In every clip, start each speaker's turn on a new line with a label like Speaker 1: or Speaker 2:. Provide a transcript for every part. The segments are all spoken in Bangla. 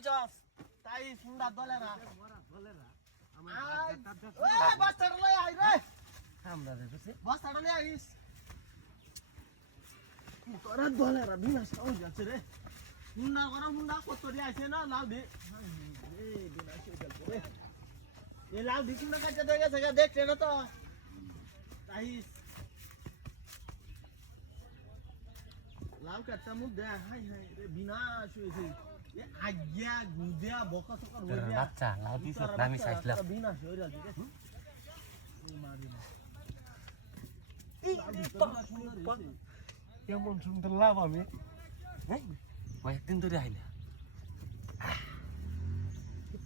Speaker 1: চস তাই সুন্দর দলে না দলে না দেখে দেখছে না তো? তাইস লাভ কাটটা মুখ দে হাই হাই রে বিনাশ হয়েছে। হয়ে
Speaker 2: বাচ্চা লাউ দিছ নামি চাইছিলাম
Speaker 1: হয়ে
Speaker 2: কেমন সুন্দর লাভ আমি? কয়েকদিন ধরে আইলা।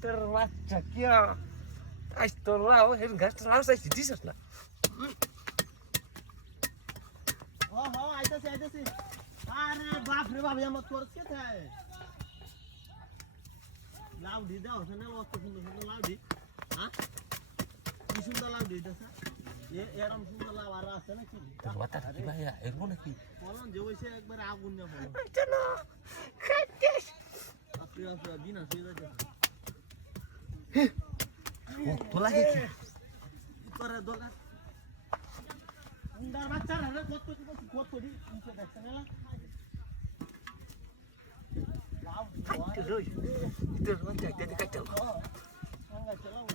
Speaker 2: তোর বাচ্চা কি আজ তোর লাউ এর গাছটা লাউ চাইছি দিস না?
Speaker 1: ও হো আইতাছে আইতাছে। আরে বাপ রে বাপ আমার তোর কে থাকে লাউ দি দাও সনে অত সুন্দর সুন্দর লাউ দি হ্যাঁ? কি সুন্দর লাউ দি দাও এ এরম সুন্দর লাউ আর আছে নাকি?
Speaker 2: কি ভাই এরকম নাকি?
Speaker 1: বলুন যে ওইসে একবার আগুন না বলো।
Speaker 2: চলো খাইতেস
Speaker 1: আপনি আপনি দিন করে দোলা উন্ডার বাচ্চারা কত কত কত দি নিচে দেখছেন না লাউ দি
Speaker 2: খাইতে লই তোর বাচ্চা দেখতে খাইতে
Speaker 1: সঙ্গে চালাও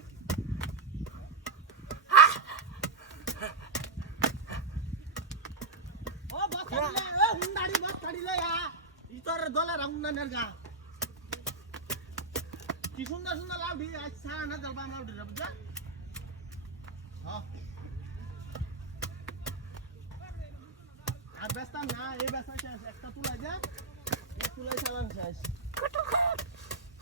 Speaker 1: ও বাচ্চালে ও হুন্ডাড়ি বাচ্চাড়িলে আ ইতর দলে রাউন্ডানের গা কি সুন্দর সুন্দর লাউডি আচ্ছা না দলবা লাউডি রে বুঝা আর ব্যস্ত না এই ব্যস্ত একটা তুলাই যা তুলাই চালান শেষ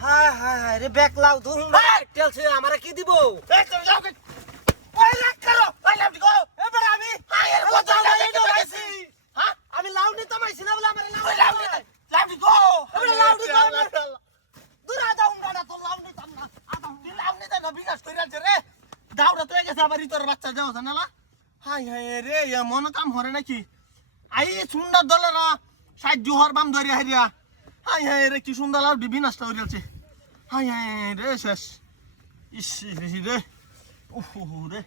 Speaker 1: হায়
Speaker 3: হায় হায় রে ব্যাক লাউ ধরুন টেলছে আমারে কি দিব?
Speaker 1: এই করে যাও কে ওই লাগ করো ওই লাভ দিগো
Speaker 3: এবারে আমি
Speaker 1: আয়ের কথা
Speaker 3: লাউ
Speaker 1: লাগাই তো
Speaker 3: পাইছি।
Speaker 1: হ্যাঁ?
Speaker 3: আমি লাউ না বলে আমার লাউ এবারে লাউ। দূর তো লাউ না। আদা
Speaker 1: তুই না বিকাশ রে। তো গেছে আবার বাচ্চা যাও হাই রে মন কাম হরে নাকি? আই সুন্দর দলেরা সাহায্য হর বাম ধরে হারিয়া। হাই হাই রে কি সুন্দর লাভ ডিবি নষ্ট হয়ে যাচ্ছে হাই হাই রে শেষ ইস রে রে উহ রে